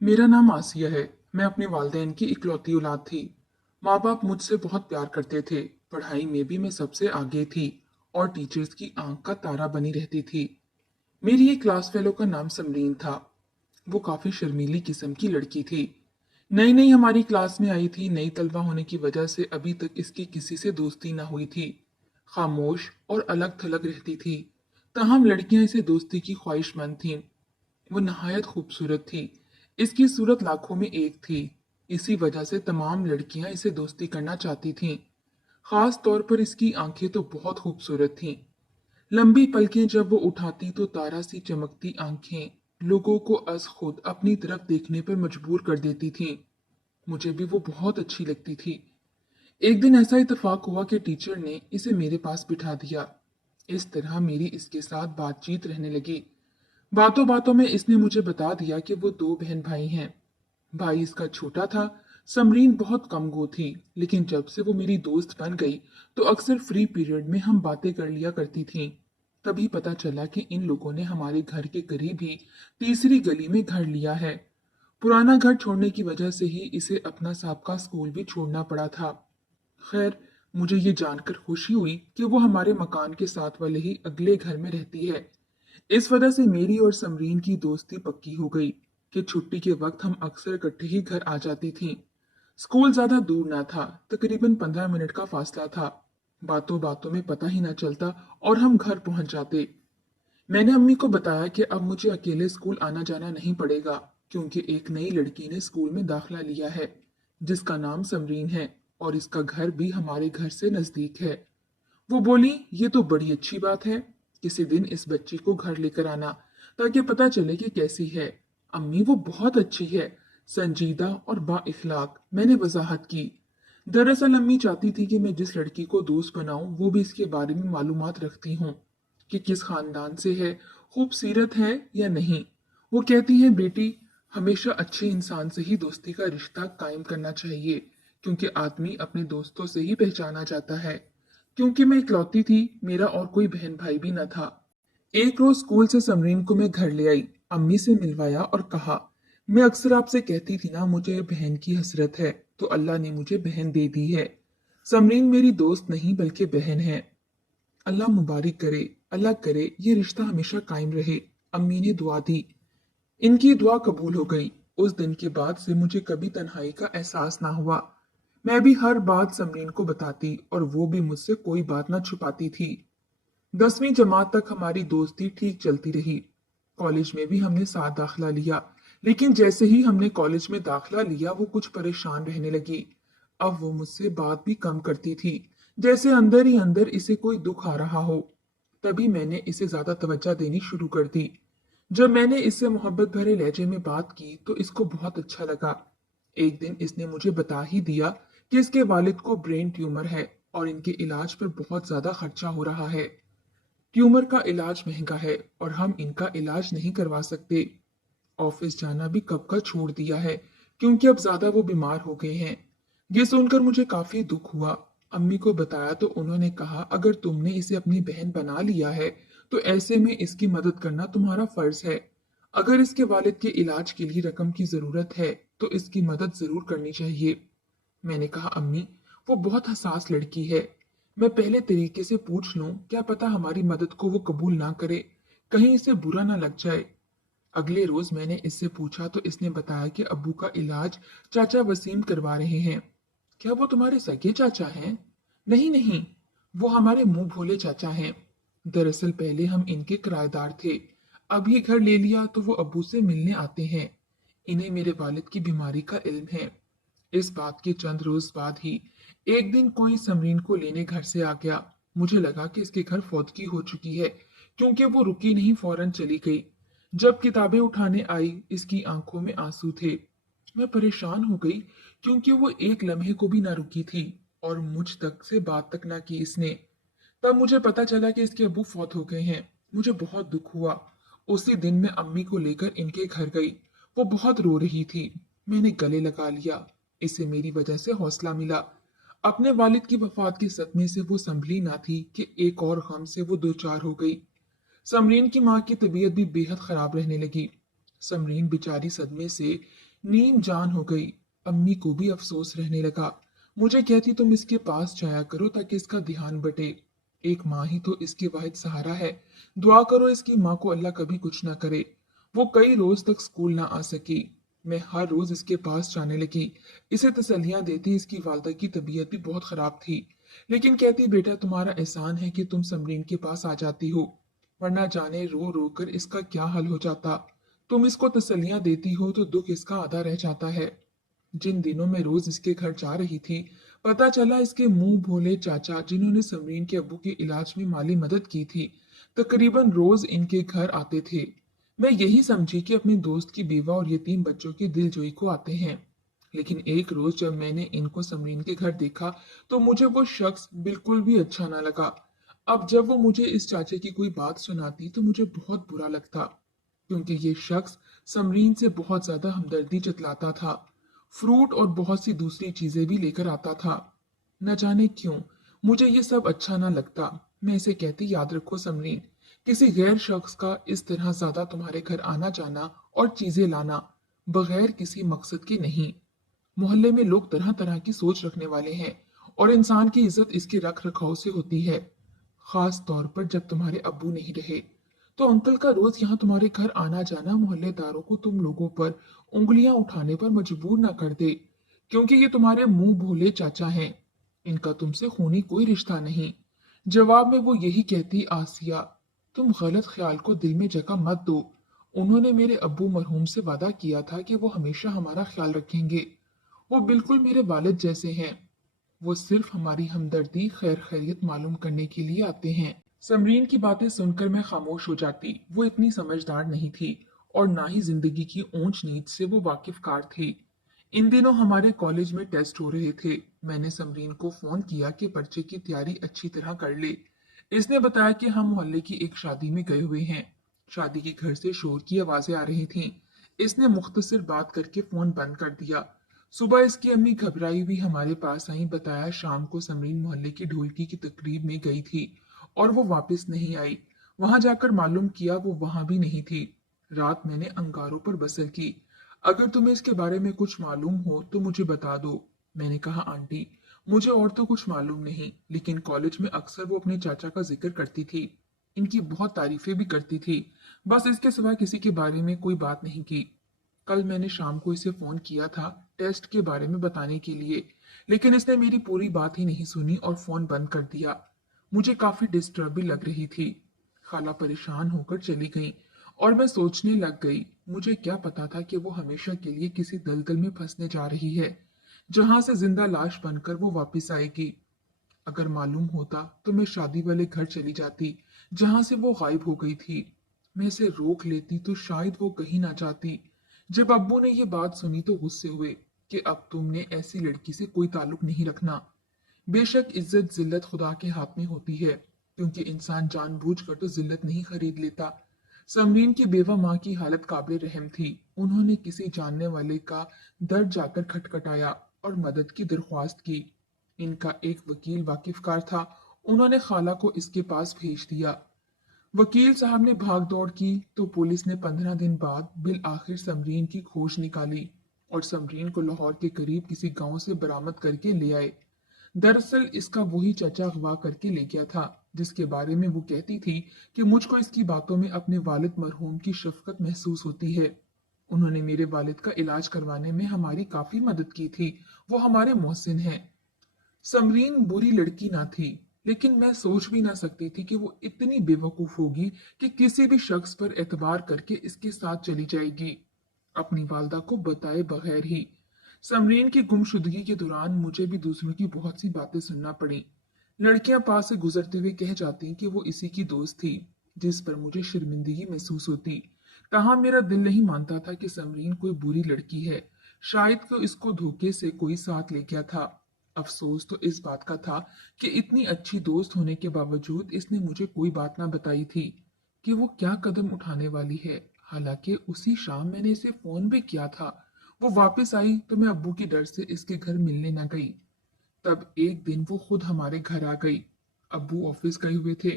मेरा नाम आसिया है। मैं अपने वालिदैन की इकलौती औलाद थी। माँ बाप मुझसे बहुत प्यार करते थे। पढ़ाई में भी मैं सबसे आगे थी और टीचर्स की आंख का तारा बनी रहती थी। मेरी एक क्लास फेलो का नाम समरीन था। वो काफी शर्मीली किस्म की लड़की थी। नई नई हमारी क्लास में आई थी। नई तलबा होने की वजह से अभी तक इसकी किसी से दोस्ती ना हुई थी। खामोश और अलग थलग रहती थी। तमाम लड़कियां इसे दोस्ती की ख्वाहिशमंद थीं। वो नहायत खूबसूरत थी। इसकी सूरत लाखों में एक थी। इसी वजह से तमाम लड़कियां इसे दोस्ती करना चाहती थीं। खास तौर पर इसकी आंखें तो बहुत खूबसूरत थीं। लंबी पलकें जब वो उठाती तो तारा सी चमकती आंखें लोगों को अज खुद अपनी तरफ देखने पर मजबूर कर देती थीं। मुझे भी वो बहुत अच्छी लगती थी। एक दिन ऐसा इत्तेफाक हुआ कि टीचर ने इसे मेरे पास बिठा दिया। इस तरह मेरी इसके साथ बातचीत रहने लगी। बातों बातों में इसने मुझे बता दिया कि वो दो बहन भाई हैं। भाई इसका छोटा था। समरीन बहुत कम गो थी, लेकिन जब से वो मेरी दोस्त बन गई तो अक्सर फ्री पीरियड में हम बातें कर लिया करती थीं। तभी पता चला कि इन लोगों ने हमारे घर के करीब ही तीसरी गली में घर लिया है। पुराना घर छोड़ने की वजह से ही इसे अपना साबका स्कूल भी छोड़ना पड़ा था। खैर, मुझे ये जानकर खुशी हुई कि वो हमारे मकान के साथ वाले ही अगले घर में रहती है। इस वजह से मेरी और समरीन की दोस्ती पक्की हो गई कि छुट्टी के वक्त हम अक्सर इकट्ठे ही घर आ जाती थीं। स्कूल ज्यादा दूर ना था, तकरीबन 15 मिनट का फासला था। बातों बातों में पता ही ना चलता और हम घर पहुंच जाते। मैंने अम्मी को बताया कि अब मुझे अकेले स्कूल आना जाना नहीं पड़ेगा, क्योंकि एक नई लड़की ने स्कूल में दाखिला लिया है जिसका नाम समरीन है और इसका घर भी हमारे घर से नजदीक है। वो बोली, ये तो बड़ी अच्छी बात है। किसी दिन इस बच्ची को घर लेकर आना ताकि पता चले कि कैसी है। अम्मी, वो बहुत अच्छी है, संजीदा और बा इखलाक, मैंने वजाहत की। दरअसल अम्मी चाहती थी कि मैं जिस लड़की को दोस्त बनाऊं वो भी इसके बारे में मालूमात रखती हूँ कि किस खानदान से है, खूबसूरत है या नहीं। वो कहती हैं, बेटी, हमेशा अच्छे इंसान से ही दोस्ती का रिश्ता कायम करना चाहिए, क्योंकि आदमी अपने दोस्तों से ही पहचाना जाता है। क्योंकि मैं इकलौती थी, मेरा और कोई बहन भाई भी न था। एक रोज स्कूल से समरीन को मैं घर ले आई, अम्मी से मिलवाया और कहा, मैं अक्सर आपसे कहती थी ना, मुझे बहन की हसरत है, तो अल्लाह ने मुझे बहन दे दी है। समरीन मेरी दोस्त नहीं बल्कि बहन है। अल्लाह मुबारक करे, अल्लाह करे ये रिश्ता हमेशा कायम रहे। अम्मी ने दुआ दी। इनकी दुआ कबूल हो गई। उस दिन के बाद से मुझे कभी तन्हाई का एहसास ना हुआ। मैं भी हर बात समरीन को बताती और वो भी मुझसे कोई बात ना छुपाती थी। 10वीं जमात तक हमारी दोस्ती ठीक चलती रही। कॉलेज में भी हमने साथ दाखिला लिया, लेकिन जैसे ही हमने कॉलेज में दाखिला लिया वो कुछ परेशान रहने लगी। अब वो मुझसे बात भी कम करती थी, जैसे अंदर ही अंदर इसे कोई दुख आ रहा हो। तभी मैंने इसे ज्यादा तवज्जो देनी शुरू कर दी। जब मैंने इससे मोहब्बत भरे लहजे में बात की तो इसको बहुत अच्छा लगा। एक दिन इसने मुझे बता ही दिया कि इसके वालिद को ब्रेन ट्यूमर है और इनके इलाज पर बहुत ज्यादा खर्चा हो रहा है। ट्यूमर का इलाज महंगा है और हम इनका इलाज नहीं करवा सकते। ऑफिस जाना भी कब का छोड़ दिया है, क्योंकि अब ज्यादा वो बीमार हो गए हैं। ये सुनकर मुझे काफी दुख हुआ। अम्मी को बताया तो उन्होंने कहा, अगर तुमने इसे अपनी बहन बना लिया है तो ऐसे में इसकी मदद करना तुम्हारा फर्ज है। अगर इसके वालिद के इलाज के लिए रकम की जरूरत है तो इसकी मदद जरूर करनी चाहिए। मैंने कहा, अम्मी, वो बहुत हसास लड़की है। मैं पहले तरीके से पूछ लूं, क्या पता हमारी मदद को वो कबूल ना करे, कहीं इसे बुरा ना लग जाए। अगले रोज मैंने इससे पूछा तो इसने बताया कि अब्बू का इलाज चाचा वसीम करवा रहे हैं। क्या वो तुम्हारे सगे चाचा हैं? नहीं नहीं, वो हमारे मुंह भोले चाचा हैं। दरअसल पहले हम इनके किराएदार थे। अब ये घर ले लिया तो वो अब्बू से मिलने आते हैं। इन्हें मेरे वालिद की बीमारी का इल्म है। इस बात के चंद रोज बाद ही एक दिन कोई समरीन को लेने घर से आ गया। मुझे लगा कि इसके घर फौतगी हो चुकी है, क्योंकि वो रुकी नहीं, फौरन चली गई। जब किताबें उठाने आई इसकी आंखों में आंसू थे। मैं परेशान हो गई, क्योंकि वो एक लम्हे को भी ना रुकी थी और मुझ तक से बात तक ना की इसने। तब मुझे पता चला कि इसके अब्बू फौत हो गए हैं। मुझे बहुत दुख हुआ। उसी दिन मैं अम्मी को लेकर इनके घर गई। वो बहुत रो रही थी। मैंने गले लगा लिया। इसे मेरी वजह से हौसला मिला। अपने वालिद की वफात के सदमे से वो संभली ना थी कि एक और गम से वो दो चार हो गई। समरीन की माँ की तबीयत भी बेहद खराब रहने लगी। समरीन बेचारी सदमे से नींद जान हो गई। अम्मी को भी अफसोस रहने लगा। मुझे कहती तुम इसके पास जाया करो ताकि इसका ध्यान बटे। एक माँ ही तो इसकी वाहिद सहारा है। दुआ करो इसकी माँ को अल्लाह कभी कुछ ना करे। वो कई रोज तक स्कूल ना आ सकी। मैं हर रोज इसके पास जाने लगी, इसे तसल्लियां देती। इसकी वालदा की तबीयत भी बहुत खराब थी, लेकिन कहती बेटा तुम्हारा एहसान है कि तुम समरीन के पास आ जाती हो, वरना जाने रो रो कर इसका क्या हाल हो जाता। तुम इसको तसल्लियां देती हो तो दुख इसका आधा रह जाता है। जिन दिनों में रोज इसके घर जा रही थी, पता चला इसके मुंह भोले चाचा जिन्होंने समरीन के अब्बू के इलाज में माली मदद की थी, तकरीबन रोज इनके घर आते थे। मैं यही समझी कि अपने दोस्त की बेवा और यतीम बच्चों की दिलजोई को आते हैं। लेकिन एक रोज जब मैंने इनको समरीन के घर देखा तो मुझे वो शख्स बिल्कुल भी अच्छा ना लगा। अब जब वो मुझे इस चाचे की कोई बात सुनाती तो मुझे बहुत बुरा लगता, क्योंकि ये शख्स समरीन से बहुत ज्यादा हमदर्दी जतलाता था। फ्रूट और बहुत सी दूसरी चीजें भी लेकर आता था। न जाने क्यों मुझे ये सब अच्छा ना लगता। मैं इसे कहती याद रखो समरीन, किसी गैर शख्स का इस तरह ज्यादा तुम्हारे घर आना जाना और चीजें लाना बगैर किसी मकसद के नहीं। मोहल्ले में लोग तरह तरह की सोच रखने वाले हैं, और इंसान की इज्जत इसके रख रखाव से होती है। खास तौर पर जब तुम्हारे अब्बू नहीं रहे, तो अंकल का रोज यहाँ तुम्हारे घर आना जाना मोहल्लेदारों को तुम लोगों पर उंगलियां उठाने पर मजबूर न कर दे, क्योंकि ये तुम्हारे मुंह भोले चाचा हैं। इनका तुमसे खूनी कोई रिश्ता नहीं। जवाब में वो यही कहती आसिया, तुम गलत ख्याल को दिल में जगह मत दो। उन्होंने मेरे अब्बू मरहूम से वादा किया था कि वो हमेशा हमारा ख्याल रखेंगे। वो बिल्कुल मेरे वालिद जैसे हैं। वो सिर्फ हमारी हमदर्दी खैर खैरियत मालूम करने के लिए आते हैं। समरीन की बातें सुनकर मैं खामोश हो जाती। वो इतनी समझदार नहीं थी और ना ही जिंदगी की ऊंच नीच से वो वाकिफकार थी। इन दिनों हमारे कॉलेज में टेस्ट हो रहे थे। मैंने समरीन को फोन किया कि पर्चे की तैयारी अच्छी तरह कर ले। इसने बताया कि हम मोहल्ले की एक शादी में गए हुए हैं। शादी के घर से शोर की आवाजें आ रही थीं। इसने मुख्तसर बात करके फोन बंद कर दिया। सुबह इसकी अम्मी घबराई हुई हमारे पास आई। बताया शाम को समरीन मोहल्ले की ढोलकी की तकरीब में गई थी और वो वापस नहीं आई। वहां जाकर मालूम किया वो वहां भी नहीं थी। रात मैंने अंगारों पर बसर की। अगर तुम्हें इसके बारे में कुछ मालूम हो तो मुझे बता दो। मैंने कहा आंटी, मुझे और तो कुछ मालूम नहीं, लेकिन कॉलेज में अक्सर वो अपने चाचा का जिक्र करती थी। इनकी बहुत तारीफें भी करती थी। बस इसके सिवा किसी के बारे में कोई बात नहीं की। कल मैंने शाम को इसे फोन किया था टेस्ट के बारे में बताने के लिए, लेकिन इसने मेरी पूरी बात ही नहीं सुनी और फोन बंद कर दिया। मुझे काफी डिस्टर्ब भी लग रही थी। खाला परेशान होकर चली गई और मैं सोचने लग गई, मुझे क्या पता था कि वो हमेशा के लिए किसी दलदल में फंसने जा रही है, जहां से जिंदा लाश बनकर वो वापस आएगी। अगर मालूम होता तो मैं शादी वाले घर चली जाती जहां से वो गायब हो गई थी। मैं इसे रोक लेती तो शायद वो कहीं ना जाती। जब अब्बू ने ये बात सुनी तो गुस्से हुए कि अब तुमने ऐसी लड़की से कोई ताल्लुक नहीं रखना। बेशक इज्जत जिल्लत खुदा के हाथ में होती है, क्योंकि इंसान जानबूझकर तो जिल्लत नहीं खरीद लेता। समरीन की बेवा माँ की हालत काबिल रहम थी। उन्होंने किसी जानने वाले का दर जाकर खटखटाया और मदद की दरख्वास्त की। इनका एक वकील वाकिफकार था। उन्होंने खाला को इसके पास भेज दिया। वकील साहब ने भाग दौड़ की तो पुलिस ने 15 दिन बाद बिल आखिर समरीन की खोज निकाली और समरीन को लाहौर के करीब किसी गांव से बरामद करके ले आए। दरअसल इसका वही चचा अगवा करके ले गया था जिसके बारे में वो कहती थी कि मुझको इसकी बातों में अपने वालिद मरहूम की शफकत महसूस होती है। उन्होंने मेरे वालिद का इलाज करवाने में हमारी काफी मदद की थी। वो हमारे मोहसिन हैं। समरीन बुरी लड़की ना थी, लेकिन मैं सोच भी ना सकती थी कि वो इतनी बेवकूफ होगी कि किसी भी शख्स पर एतबार करके इसके साथ चली जाएगी, अपनी वालदा को बताए बगैर ही। समरीन की गुमशुदगी के दौरान मुझे भी दूसरों की बहुत सी बातें सुनना पड़ी। लड़कियां पास से गुजरते हुए कह जाती कि वो इसी की दोस्त थी, जिस पर मुझे शर्मिंदगी महसूस होती। ताहम मेरा दिल नहीं मानता था कि समरीन कोई बुरी लड़की है। शायद को इसको धोखे से कोई साथ ले गया था। अफसोस तो इस बात का था कि इतनी अच्छी दोस्त होने के बावजूद इसने मुझे कोई बात ना बताई थी कि वो क्या कदम उठाने वाली है। हालांकि उसी शाम मैंने इसे फोन भी किया था। वो वापस आई तो मैं अब्बू के डर से इसके घर मिलने न गई। तब एक दिन वो खुद हमारे घर आ गई। अब्बू ऑफिस गए हुए थे।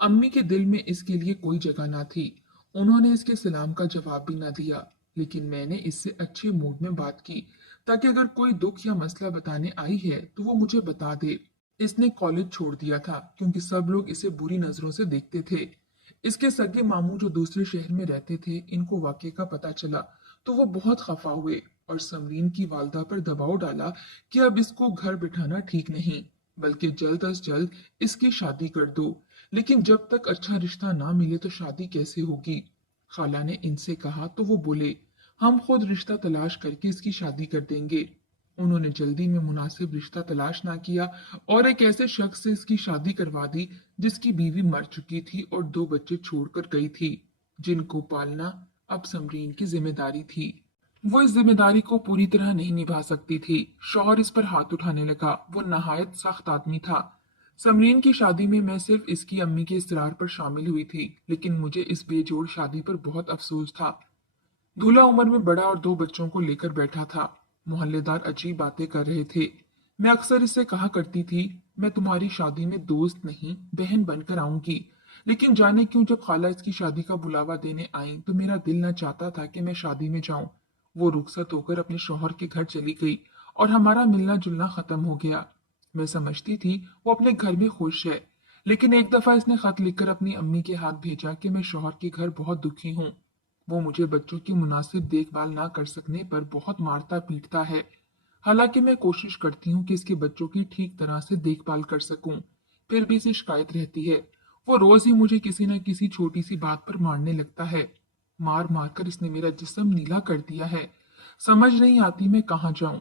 अम्मी के दिल में इसके लिए कोई जगह ना थी। उन्होंने इसके सलाम का जवाब भी ना दिया। लेकिन मैंने इससे अच्छे मूड में बात की ताकि अगर कोई दुख या मसला बताने आई है तो वो मुझे बता दे। इसने कॉलेज छोड़ दिया था क्योंकि सब लोग इसे बुरी नजरों से देखते थे। इसके सगे मामू जो दूसरे शहर में रहते थे, इनको वाकये का पता चला तो वो बहुत खफा हुए और समरीन की वालदा पर दबाव डाला कि अब इसको घर बिठाना ठीक नहीं, बल्कि जल्द अज जल्द इसकी शादी कर दो। लेकिन जब तक अच्छा रिश्ता ना मिले तो शादी कैसे होगी। खाला ने इनसे कहा तो वो बोले, हम खुद रिश्ता तलाश करके इसकी शादी कर देंगे। उन्होंने जल्दी में मुनासिब रिश्ता तलाश ना किया और एक ऐसे शख्स से इसकी शादी करवा दी जिसकी बीवी मर चुकी थी और 2 बच्चे छोड़कर गई थी, जिनको पालना अब समरीन की जिम्मेदारी थी। वो इस जिम्मेदारी को पूरी तरह नहीं निभा सकती थी। शौहर इस पर हाथ उठाने लगा। वो नहायत सख्त आदमी था। समरीन की शादी में मैं सिर्फ इसकी अम्मी के इसरार पर शामिल हुई थी, लेकिन मुझे इस बेजोड़ शादी पर बहुत अफसोस था। दूल्हा उम्र में बड़ा और 2 बच्चों को लेकर बैठा था। मोहल्लेदार अजीब बातें कर रहे थे। मैं अक्सर इससे कहा करती थी, मैं तुम्हारी शादी में दोस्त नहीं बहन बनकर आऊंगी। लेकिन जाने क्यों जब खाला इसकी शादी का बुलावा देने आई तो मेरा दिल न चाहता था कि मैं शादी में जाऊं। वो रुखसत होकर अपने शौहर के घर चली गई और हमारा मिलना जुलना खत्म हो गया। मैं समझती थी वो अपने घर में खुश है, लेकिन एक दफा इसने खत लिखकर अपनी अम्मी के हाथ भेजा कि मैं शौहर के घर बहुत दुखी हूँ। वो मुझे बच्चों की मुनासिब देखभाल ना कर सकने पर बहुत मारता पीटता है। हालांकि मैं कोशिश करती हूँ कि इसके बच्चों की ठीक तरह से देखभाल कर सकूं, फिर भी इसे शिकायत रहती है। वो रोज ही मुझे किसी न किसी छोटी सी बात पर मारने लगता है। मार मार कर इसने मेरा जिस्म नीला कर दिया है। समझ नहीं आती मैं कहाँ जाऊं।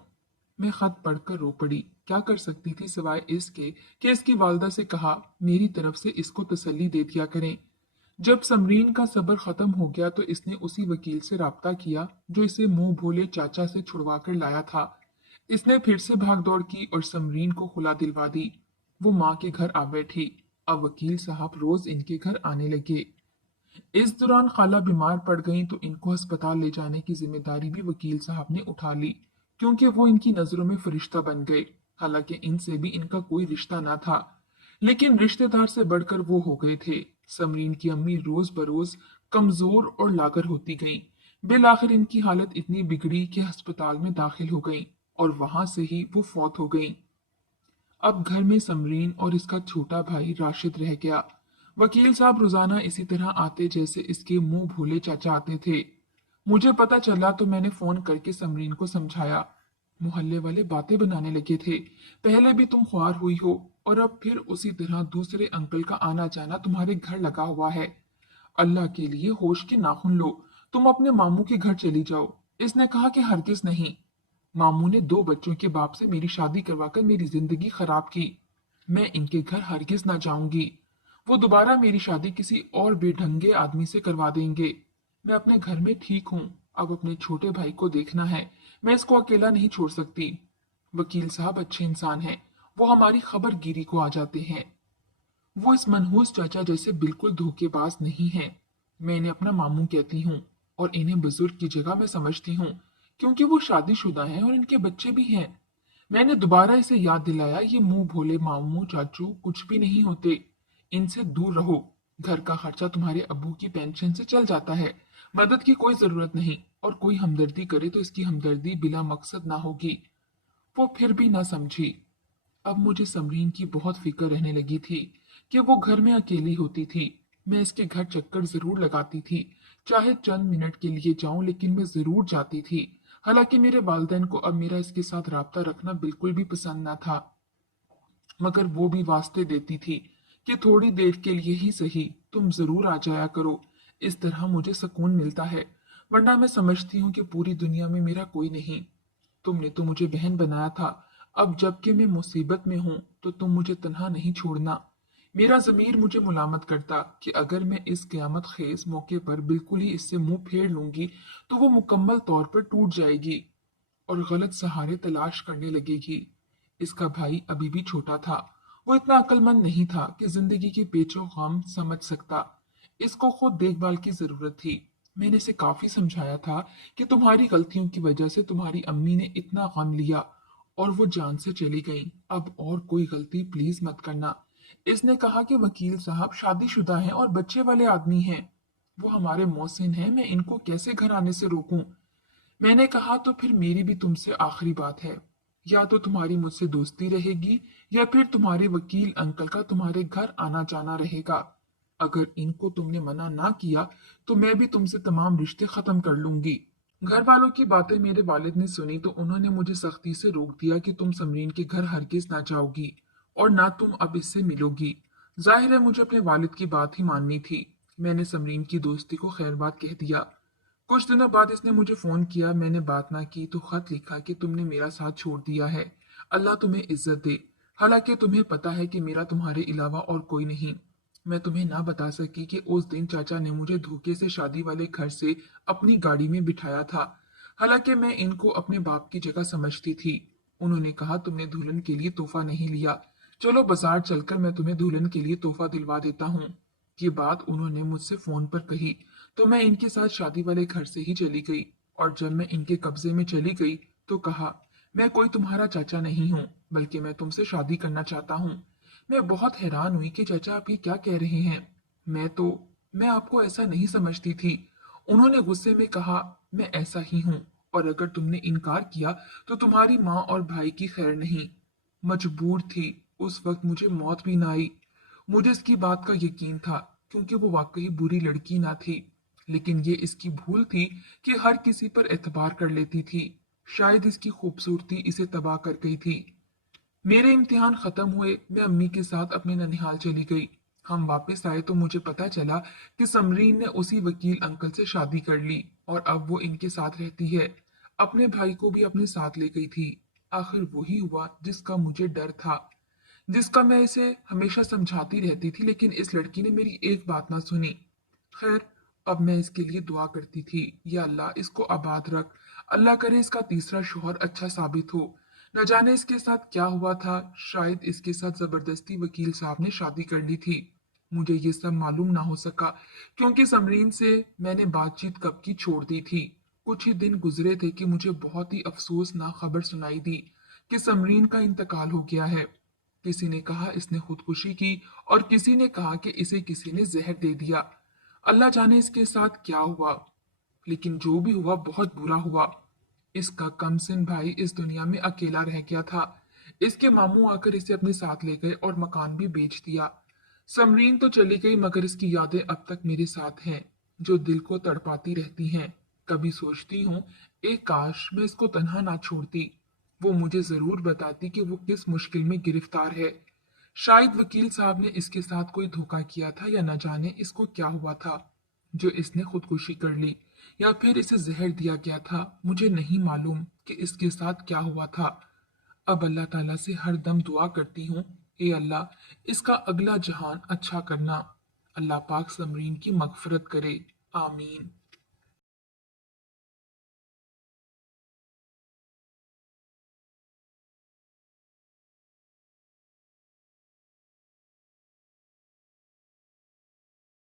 मैं खत पढ़कर रो पड़ी। क्या कर सकती थी सिवाय इसके कि इसकी वालदा से कहा मेरी तरफ से इसको तसल्ली दे दिया करें। जब समरीन का सब्र खत्म हो गया तो इसने उसी वकील से राब्ता किया जो इसे मुंह भोले चाचा से छुड़वा कर लाया था। इसने फिर से भाग दौड़ की और समरीन को खुला दिलवा दी। वो माँ के घर आ बैठी। अब वकील साहब रोज इनके घर आने लगे। इस दौरान खाला बीमार पड़ गईं तो इनको अस्पताल ले जाने की जिम्मेदारी भी वकील साहब ने उठा ली, क्योंकि वो इनकी नजरों में फरिश्ता बन गए। हालांकि इनसे भी इनका कोई रिश्ता ना था, लेकिन रिश्तेदार से बढ़कर वो हो गए थे। समरीन की अम्मी रोज बरोज कमजोर और लागर होती गईं। बिल आखिर इनकी हालत इतनी बिगड़ी कि अस्पताल में दाखिल हो गईं और वहां से ही वो फौत हो गईं। अब घर में समरीन और इसका छोटा भाई राशिद रह गया। वकील साहब रोजाना इसी तरह आते जैसे इसके मुंह भोले चाचा आते थे। मुझे पता चला तो मैंने फोन करके समरीन को समझाया। मोहल्ले वाले बातें बनाने लगे थे, पहले भी तुम ख्वार हुई हो और अब फिर उसी तरह दूसरे अंकल का आना जाना तुम्हारे घर लगा हुआ है। अल्लाह के लिए होश के नाखून लो, तुम अपने मामू के घर चली जाओ। इसने कहा कि हरगिज नहीं। मामू ने 2 बच्चों के बाप से मेरी शादी करवाकर मेरी जिंदगी खराब की। मैं इनके घर हरगिज ना जाऊंगी। वो दोबारा मेरी शादी किसी और बेढंगे आदमी से करवा देंगे। मैं अपने घर में ठीक हूँ। अब अपने छोटे भाई को देखना है। मैं इसको अकेला नहीं छोड़ सकती। वकील साहब अच्छे इंसान हैं। वो हमारी खबरगिरी को आ जाते हैं। वो इस मनहूस चाचा जैसे बिल्कुल धोखेबाज नहीं है। मैं इन्हें अपना मामू कहती हूँ और इन्हें बुजुर्ग की जगह मैं समझती हूँ, क्योंकि वो शादीशुदा हैं और इनके बच्चे भी हैं। मैंने दोबारा इसे याद दिलाया, ये मुंह भोले मामू चाचू कुछ भी नहीं होते। इनसे दूर रहो। घर का खर्चा तुम्हारे अब्बू की पेंशन से चल जाता है। मदद की कोई जरूरत नहीं, और कोई हमदर्दी करे तो इसकी हमदर्दी बिला मकसद ना होगी। वो फिर भी ना समझी। अब मुझे समरीन की बहुत फिक्र रहने लगी थी कि वो घर में अकेली होती थी। मैं इसके घर चक्कर जरूर लगाती थी, चाहे चंद मिनट के लिए जाऊं, लेकिन मैं जरूर जाती थी। हालांकि मेरे वालिदैन को अब मेरा इसके साथ राब्ता रखना बिल्कुल भी पसंद ना था, मगर वो भी वास्ते देती थी कि थोड़ी देर के लिए ही सही तुम जरूर आ जाया करो। इस तरह मुझे सुकून मिलता है, वरना मैं समझती हूँ कि पूरी दुनिया में मेरा कोई नहीं। तुमने तो मुझे बहन बनाया था, अब जबकि मैं मुसीबत में हूं तो तुम मुझे तन्हा नहीं छोड़ना। मेरा ज़मीर मुझे मुलामत करता कि अगर मैं इस क़यामत ख़ेज़ मौके पर बिल्कुल ही इससे मुंह फेर लूंगी तो वो मुकम्मल तौर पर टूट जाएगी और गलत सहारे तलाश करने लगेगी। इसका भाई अभी भी छोटा था। वो इतना अक्लमंद नहीं था कि जिंदगी के पेचो गम समझ सकता। इसको खुद देखभाल की जरूरत थी। मैंने इसे काफी समझाया था कि तुम्हारी गलतियों की वजह से तुम्हारी अम्मी ने इतना गम लिया और वो जान से चली गई। अब और कोई गलती प्लीज मत करना। इसने कहा कि वकील साहब शादीशुदा हैं और बच्चे वाले आदमी हैं। वो हमारे मोहसिन हैं, मैं इनको कैसे घर आने से रोकूं। मैंने कहा तो फिर मेरी भी तुमसे आखिरी बात है, या तो तुम्हारी मुझसे दोस्ती रहेगी या फिर तुम्हारे वकील अंकल का तुम्हारे घर आना जाना रहेगा। अगर इनको तुमने मना ना किया तो मैं भी तुमसे तमाम रिश्ते खत्म कर लूंगी। घर वालों की बातें मेरे वालिद ने सुनी तो उन्होंने मुझे सख्ती से रोक दिया कि तुम समरीन के घर हरगिज ना जाओगी और ना तुम अब इससे मिलोगी। जाहिर है मुझे अपने वालिद की बात ही माननी थी। मैंने समरीन की दोस्ती को खैरबाद कह दिया। कुछ दिनों बाद इसने मुझे फोन किया। मैंने बात ना की तो खत लिखा कि तुमने मेरा साथ छोड़ दिया है, अल्लाह तुम्हें इज्जत दे। हालांकि तुम्हें पता है कि मेरा तुम्हारे अलावा और कोई नहीं। मैं तुम्हें ना बता सकी कि उस दिन चाचा ने मुझे धोखे से शादी वाले घर से अपनी गाड़ी में बिठाया था। हालांकि मैं इनको अपने बाप की जगह समझती थी। उन्होंने कहा तुमने दुल्हन के लिए तोहफा नहीं लिया, चलो बाजार चलकर मैं तुम्हें दुल्हन के लिए तोहफा दिलवा देता हूँ। ये बात उन्होंने मुझसे फोन पर कही तो मैं इनके साथ शादी वाले घर से ही चली गई। और जब मैं इनके कब्जे में चली गई तो कहा, मैं कोई तुम्हारा चाचा नहीं हूँ, बल्कि मैं तुमसे शादी करना चाहता हूँ। मैं बहुत हैरान हुई कि चाचा आप ये क्या कह रहे हैं। मैं आपको ऐसा नहीं समझती थी। उन्होंने गुस्से में कहा, मैं ऐसा ही हूँ, और अगर तुमने इनकार किया तो तुम्हारी माँ और भाई की खैर नहीं। मजबूर थी। उस वक्त मुझे मौत भी ना आई। मुझे इसकी बात का यकीन था क्योंकि वो वाकई बुरी लड़की ना थी, लेकिन ये इसकी भूल थी कि हर किसी पर एतबार कर लेती थी। शायद इसकी खूबसूरती इसे तबाह कर गई थी। मेरे इम्तिहान खत्म हुए, मैं अम्मी के साथ अपने ननिहाल चली गई। हम वापस आए तो मुझे पता चला कि समरीन ने उसी वकील अंकल से शादी कर ली और अब वो इनके साथ रहती है। अपने भाई को भी अपने साथ ले गई थी। आखिर वही हुआ जिसका मुझे डर था, जिसका मैं इसे हमेशा समझाती रहती थी, लेकिन इस लड़की ने मेरी एक बात ना सुनी। खैर, अब मैं इसके लिए दुआ करती थी, या अल्लाह इसको आबाद रख। अल्लाह करे इसका तीसरा शौहर अच्छा साबित हो। न जाने इसके साथ क्या हुआ था। शायद इसके साथ जबरदस्ती वकील साहब ने शादी कर ली थी। मुझे ये सब मालूम ना हो सका क्योंकि समरीन से मैंने बातचीत कब की छोड़ दी थी। कुछ ही दिन गुजरे थे कि मुझे बहुत ही अफसोसनाक खबर सुनाई दी कि समरीन का इंतकाल हो गया है। किसी ने कहा इसने खुदकुशी की और किसी ने कहा कि इसे किसी ने जहर दे दिया। अल्लाह जाने इसके साथ क्या हुआ, लेकिन जो भी हुआ बहुत बुरा हुआ। इसका कमसिन भाई इस दुनिया में अकेला रह गया था। इसके मामू आकर इसे अपने साथ ले गए और मकान भी बेच दिया। समरीन तो चली गई मगर इसकी यादें अब तक मेरे साथ हैं, जो दिल को तड़पाती रहती हैं। कभी सोचती हूँ एक काश मैं इसको तन्हा ना छोड़ती। वो मुझे जरूर बताती कि वो किस मुश्किल में गिरफ्तार है। शायद वकील साहब ने इसके साथ कोई धोखा किया था या न जाने इसको क्या हुआ था जो इसने खुदकुशी कर ली, या फिर इसे जहर दिया गया था। मुझे नहीं मालूम कि इसके साथ क्या हुआ था। अब अल्लाह ताला से हर दम दुआ करती हूँ, ए अल्लाह इसका अगला जहान अच्छा करना। अल्लाह पाक समरीन की मगफरत करे। आमीन।